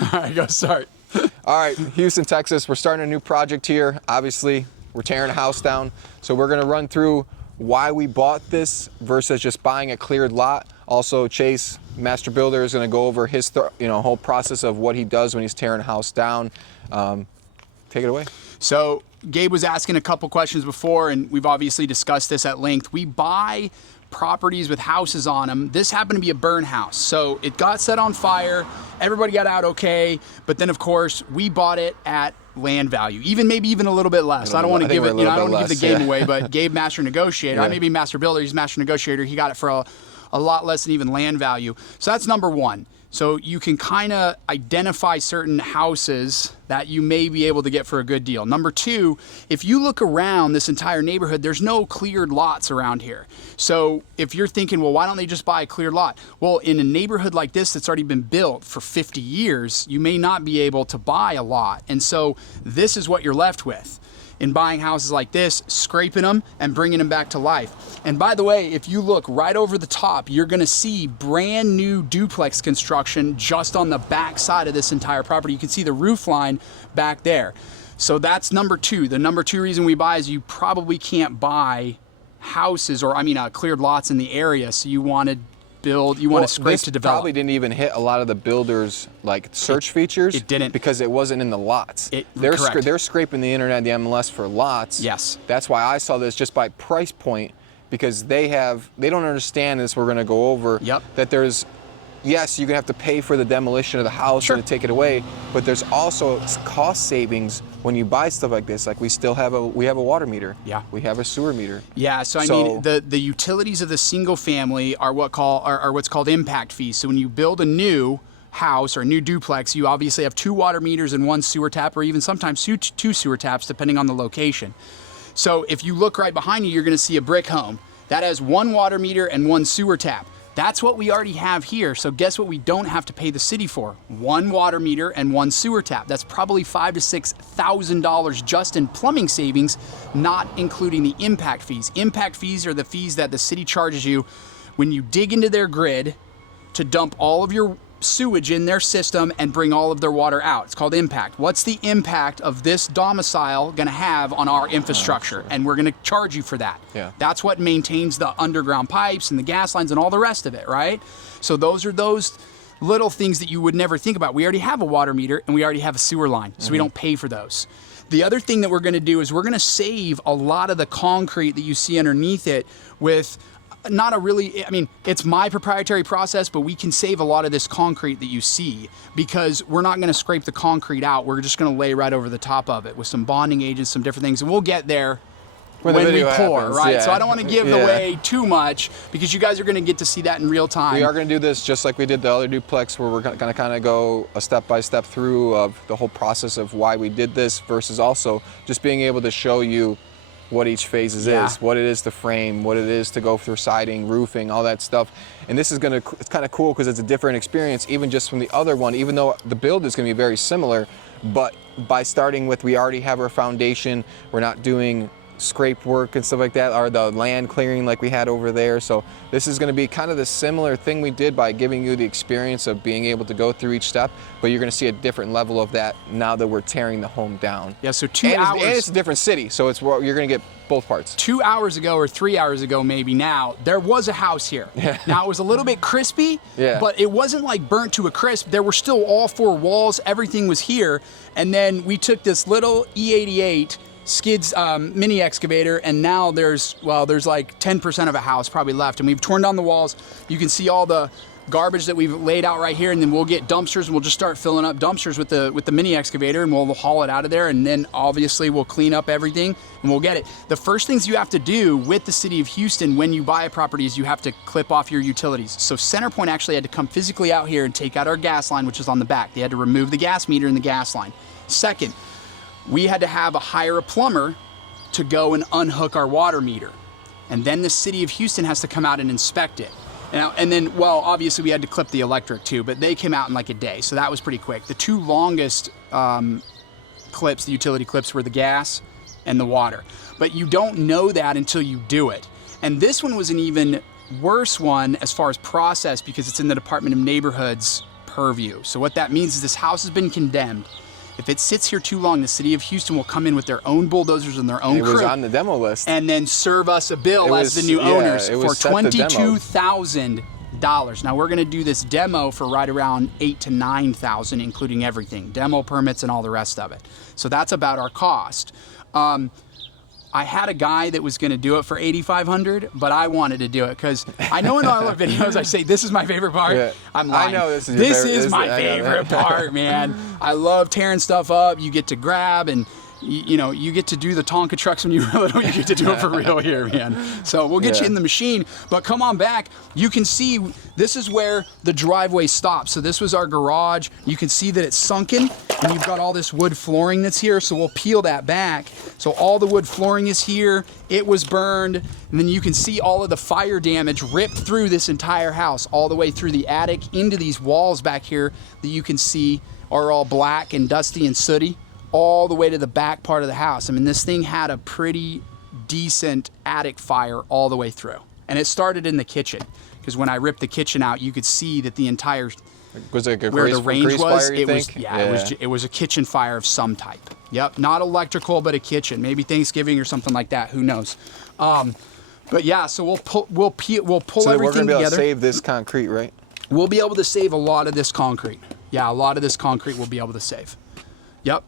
All right, go start. All right, Houston, Texas, we're starting a new project here. Obviously, we're tearing a house down. So we're gonna run through why we bought this versus just buying a cleared lot. Also, Chase, Master Builder, is gonna go over his whole process of what he does when he's tearing a house down. Take it away. So Gabe was asking a couple questions before, and we've obviously discussed this at length. We buy properties with houses on them. This happened to be a burn house. So it got set on fire. Everybody got out okay. But then, of course, we bought it at land value, maybe even a little bit less. I don't want to give it, I don't want to give the game away, but Gabe, Master Negotiator, I may be Master Builder, he's Master Negotiator. He got it for a lot less than even land value. So that's number one. So you can kind of identify certain houses that you may be able to get for a good deal. Number two, if you look around this entire neighborhood, there's no cleared lots around here. So if you're thinking, well, why don't they just buy a cleared lot? Well, in a neighborhood like this that's already been built for 50 years, you may not be able to buy a lot. And so this is what you're left with in buying houses like this, scraping them and bringing them back to life. And by the way, if you look right over the top, you're gonna see brand new duplex construction just on the back side of this entire property. You can see the roof line back there. So that's number two. The number two reason we buy is you probably can't buy houses cleared lots in the area. So you want to build, you want to scrape to develop. Probably didn't even hit a lot of the builders search features. It didn't, because it wasn't in the lots. They're scraping the internet, the MLS for lots. Yes. That's why I saw this just by price point, because they don't understand this. We're going to go over that there's, yes, you're going to have to pay for the demolition of the house and to take it away, but there's also cost savings when you buy stuff like this. Like we have a water meter. Yeah. We have a sewer meter. Yeah. So I mean, the utilities of the single family are what's called impact fees. So when you build a new house or a new duplex, you obviously have 2 water meters and 1 sewer tap, or even sometimes 2 sewer taps, depending on the location. So if you look right behind you, you're going to see a brick home that has 1 water meter and 1 sewer tap. That's what we already have here. So guess what we don't have to pay the city for? 1 water meter and 1 sewer tap. That's probably $5,000 to $6,000 just in plumbing savings, not including the impact fees. Impact fees are the fees that the city charges you when you dig into their grid to dump all of your sewage in their system and bring all of their water out. It's called impact. What's the impact of this domicile going to have on our infrastructure? And we're going to charge you for that. Yeah. That's what maintains the underground pipes and the gas lines and all the rest of it, right? So those are those little things that you would never think about. We already have a water meter and we already have a sewer line, so we don't pay for those. The other thing that we're going to do is we're going to save a lot of the concrete that you see underneath it with it's my proprietary process, but we can save a lot of this concrete that you see because we're not going to scrape the concrete out. We're just going to lay right over the top of it with some bonding agents, some different things, and we'll get there when we pour, happens, right? Yeah. So I don't want to give away too much because you guys are going to get to see that in real time. We are going to do this just like we did the other duplex, where we're going to kind of go a step-by-step through of the whole process of why we did this versus also just being able to show you what each phase is, what it is to frame, what it is to go through siding, roofing, all that stuff. And this is it's kind of cool because it's a different experience, even just from the other one, even though the build is going to be very similar. But by starting with, we already have our foundation, we're not doing scrape work and stuff like that, or the land clearing like we had over there. So this is going to be kind of the similar thing we did by giving you the experience of being able to go through each step, but you're going to see a different level of that now that we're tearing the home down. Yeah, so 2 hours. And it's a different city, so you're going to get both parts. 2 hours ago or 3 hours ago maybe now, there was a house here. Yeah. Now it was a little bit crispy, but it wasn't like burnt to a crisp. There were still all 4 walls, everything was here, and then we took this little E88 skids mini excavator, and now there's like 10% of a house probably left, and we've torn down the walls. You can see all the garbage that we've laid out right here, and then we'll get dumpsters and we'll just start filling up dumpsters with the mini excavator, and we'll haul it out of there, and then obviously we'll clean up everything and we'll get it. The first things you have to do with the city of Houston when you buy a property is you have to clip off your utilities. So CenterPoint actually had to come physically out here and take out our gas line, which is on the back. They had to remove the gas meter and the gas line. Second, we had to hire a plumber to go and unhook our water meter. And then the city of Houston has to come out and inspect it. And then, obviously we had to clip the electric too, but they came out in like a day, so that was pretty quick. The 2 longest clips, the utility clips, were the gas and the water. But you don't know that until you do it. And this one was an even worse one as far as process because it's in the Department of Neighborhoods purview. So what that means is this house has been condemned. If it sits here too long, the city of Houston will come in with their own bulldozers and their own crew. It was on the demo list. And then serve us a bill as the new owners for $22,000. Now we're going to do this demo for right around $8,000 to $9,000, including everything, demo permits and all the rest of it. So that's about our cost. I had a guy that was going to do it for $8,500, but I wanted to do it because I know in all our videos I say this is my favorite part. Yeah. I'm lying. I know this is my favorite part, man. I love tearing stuff up. You get to grab and you get to do the Tonka trucks when you really don't. You get to do it for real here, man. So we'll get you in the machine, but come on back. You can see this is where the driveway stops. So this was our garage. You can see that it's sunken, and you've got all this wood flooring that's here. So we'll peel that back. So all the wood flooring is here. It was burned, and then you can see all of the fire damage ripped through this entire house, all the way through the attic into these walls back here that you can see are all black and dusty and sooty, all the way to the back part of the house. I mean, this thing had a pretty decent attic fire all the way through. And it started in the kitchen, because when I ripped the kitchen out, you could see that the entire, was it like a where the range was, fire, it was a kitchen fire of some type. Yep, not electrical, but a kitchen, maybe Thanksgiving or something like that, who knows. But yeah, so we'll pull everything together. So we're gonna be able to save this concrete, right? We'll be able to save a lot of this concrete. Yeah, a lot of this concrete we'll be able to save. Yep.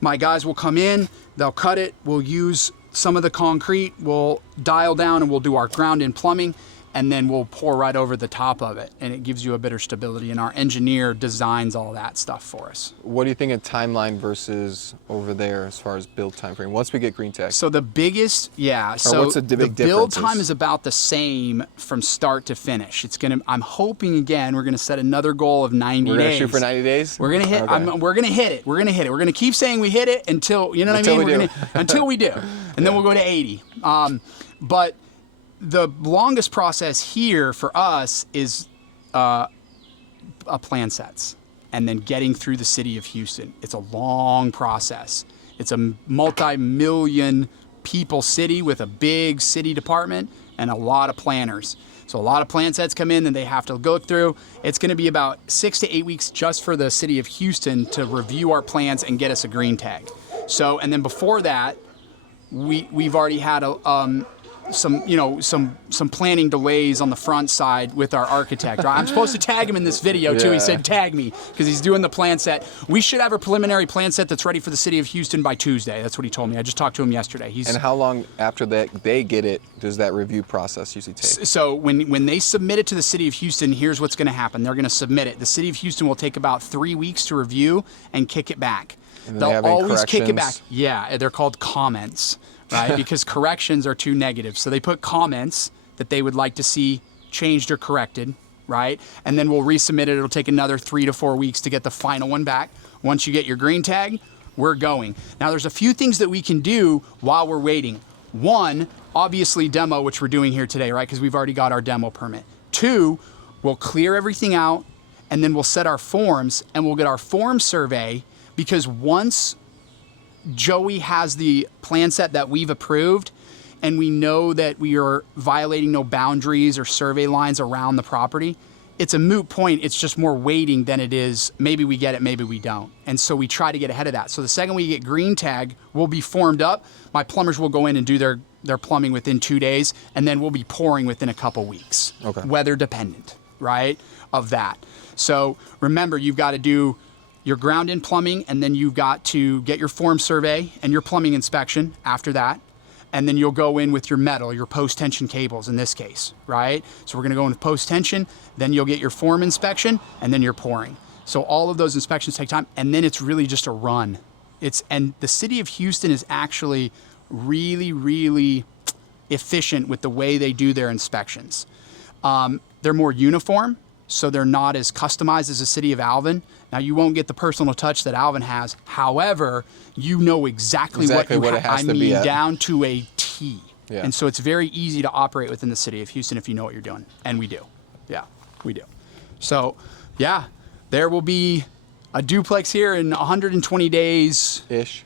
My guys will come in, they'll cut it, we'll use some of the concrete, we'll dial down and we'll do our ground in plumbing, and then we'll pour right over the top of it, and it gives you a better stability, and our engineer designs all that stuff for us. What do you think of timeline versus over there as far as build time frame once we get green tag? So the biggest, what's the big build time is about the same from start to finish. It's gonna, I'm hoping again, we're gonna set another goal of 90 days. We're gonna shoot for 90 days? We're gonna hit, okay. We're gonna hit it. We're gonna hit it. We're gonna keep saying we hit it until, you know what I mean? Until we do. And then we'll go to 80. But the longest process here for us is a plan sets and then getting through the city of Houston. It's a long process. It's a multi-million people city with a big city department and a lot of planners. So a lot of plan sets come in and they have to go through. It's going to be about 6 to 8 weeks just for the city of Houston to review our plans and get us a green tag. So, and then before that, we've already had some planning delays on the front side with our architect. I'm supposed to tag him in this video too. He said tag me because he's doing the plan set. We should have a preliminary plan set that's ready for the city of Houston by Tuesday. That's what he told me. I just talked to him yesterday. And how long after that they get it does that review process usually take? So when they submit it to the city of Houston, here's what's going to happen. They're going to submit it. The city of Houston will take about 3 weeks to review and kick it back. They'll always kick it back. Yeah, they're called comments. Right? Because corrections are too negative. So they put comments that they would like to see changed or corrected, right? And then we'll resubmit it. It'll take another 3 to 4 weeks to get the final one back. Once you get your green tag, we're going. Now there's a few things that we can do while we're waiting. One, obviously demo, which we're doing here today, right? Because we've already got our demo permit. Two, we'll clear everything out and then we'll set our forms and we'll get our form survey, because once Joey has the plan set that we've approved and we know that we are violating no boundaries or survey lines around the property, it's a moot point. It's just more waiting than it is maybe we get it, maybe we don't. And so we try to get ahead of that. So the second we get green tag, we'll be formed up. My plumbers will go in and do their plumbing within 2 days, and then we'll be pouring within a couple weeks. Okay. Weather dependent, right, of that. So remember, you've got to do your ground in plumbing, and then you've got to get your form survey and your plumbing inspection after that. And then you'll go in with your metal, your post-tension cables in this case, right? So we're gonna go in with post-tension, then you'll get your form inspection, and then you're pouring. So all of those inspections take time, and then it's really just a run. And the city of Houston is actually really, really efficient with the way they do their inspections. They're more uniform, so they're not as customized as the city of Alvin. Now, you won't get the personal touch that Alvin has. However, you know exactly what it has to be at. Down to a T. Yeah. And so it's very easy to operate within the city of Houston if you know what you're doing. And we do. Yeah, we do. So, yeah, there will be a duplex here in 120 days. Ish.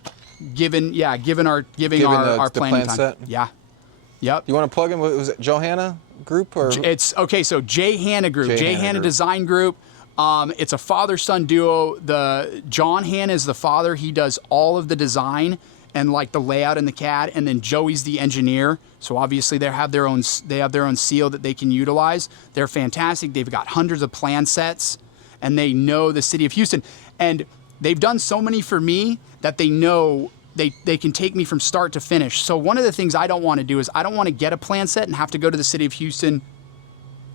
Given our planning time. Set? Yeah. Yep. You want to plug in? Was it Johanna Group or? It's okay. So J Hanna Group, J Hanna Design Group. It's a father-son duo. John Hanna is the father. He does all of the design and like the layout in the CAD, and then Joey's the engineer. So obviously they have their own seal that they can utilize. They're fantastic. They've got hundreds of plan sets, and they know the city of Houston. And they've done so many for me that they know they can take me from start to finish. So one of the things I don't want to do is I don't want to get a plan set and have to go to the city of Houston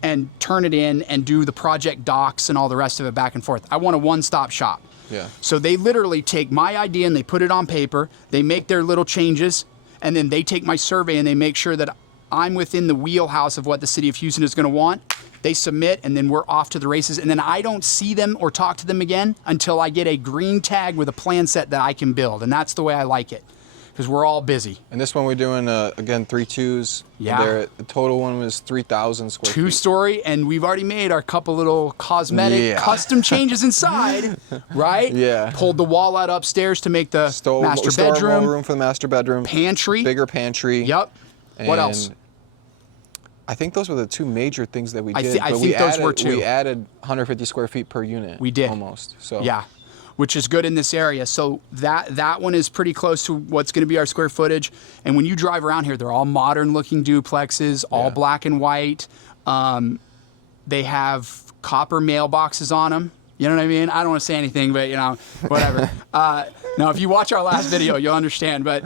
and turn it in and do the project docs and all the rest of it back and forth. I want a one-stop shop. Yeah. So they literally take my idea and they put it on paper, they make their little changes, and then they take my survey and they make sure that I'm within the wheelhouse of what the city of Houston is going to want. They submit, and then we're off to the races. And then I don't see them or talk to them again until I get a green tag with a plan set that I can build. And that's the way I like it, because we're all busy. And this one we're doing, again, 3 2s. Yeah. The total one was 3,000 square feet. 2-story, and we've already made our couple little cosmetic custom changes inside, right? Yeah. Pulled the wall out upstairs to make the master bedroom. More room for the master bedroom. Pantry. Bigger pantry. Yep. What else? I think those were the 2 major things that we did. I think those were 2. We added 150 square feet per unit. We did. Almost. So. Yeah. Which is good in this area. So that one is pretty close to what's going to be our square footage. And when you drive around here, they're all modern looking duplexes, all black and white. They have copper mailboxes on them. You know what I mean? I don't want to say anything, but whatever. Now, if you watch our last video, you'll understand. But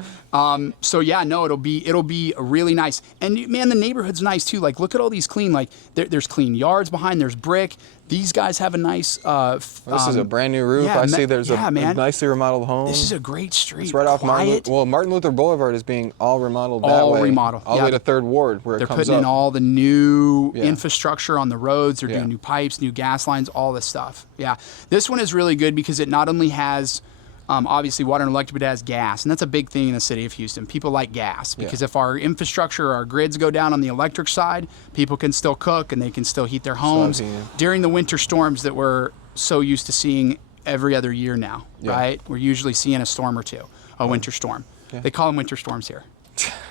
so yeah, no, it'll be really nice. And man, the neighborhood's nice too. Like, look at all these clean. Like, there's clean yards behind. There's brick. These guys have a nice. This is a brand new roof. Yeah, I see there's a nicely remodeled home. This is a great street. It's right off Martin Luther Boulevard is being all remodeled that way. Remodeled. All the way to 3rd Ward where They're it comes up. putting in all the new infrastructure on the roads. They're doing new pipes, new gas lines, all this stuff. Yeah. This one is really good because it not only has obviously water and electric, but it has gas. And that's a big thing in the city of Houston. People like gas because if our infrastructure, our grids go down on the electric side, people can still cook and they can still heat their homes during the winter storms that we're so used to seeing every other year now, right? We're usually seeing a storm or two, a winter storm. Yeah. They call them winter storms here.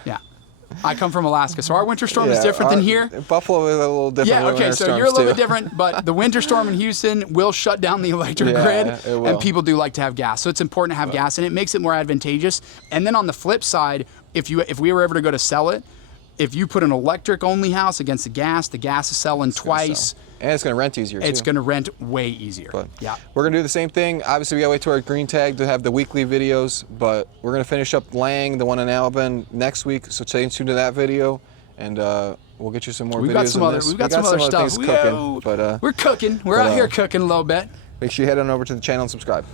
Yeah. I come from Alaska, so our winter storm is different than here. Buffalo is a little different. Yeah, okay, so you're a little bit different, but the winter storm in Houston will shut down the electric grid, and people do like to have gas. So it's important to have gas, and it makes it more advantageous. And then on the flip side, if we were ever to go to sell it, if you put an electric-only house against the gas is selling twice. And it's going to rent easier, too. It's going to rent way easier. But we're going to do the same thing. Obviously, we got to wait to our green tag to have the weekly videos, but we're going to finish up Lang, the one in Alvin, next week, so stay tuned to that video, and we'll get you some more videos on this. We've got some other stuff. Cooking, but, we're cooking. We're out here cooking a little bit. Make sure you head on over to the channel and subscribe.